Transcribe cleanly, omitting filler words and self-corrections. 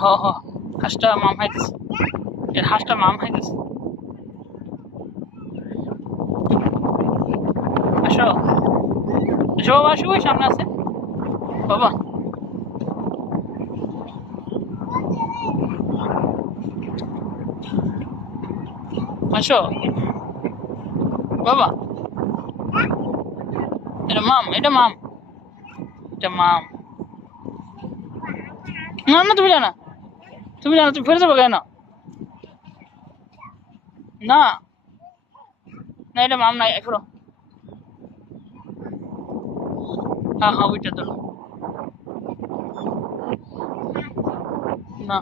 হ হ হাঁসটা মাম খাইতেছে, এর হাঁসটা মাম খাইতেছে। আসো আসো বাবা, আসো, ওই সামনে আছে বাবা। আসো বাবা, এটা মাম, এটা মাম, এটা মাম। না না তুমি জানা, তুমি জানো, তুমি ফেলে যাবো কেন? না না, এটা মাম নাই এখনো। হ্যাঁ হ্যাঁ, ওইটা ধরো। না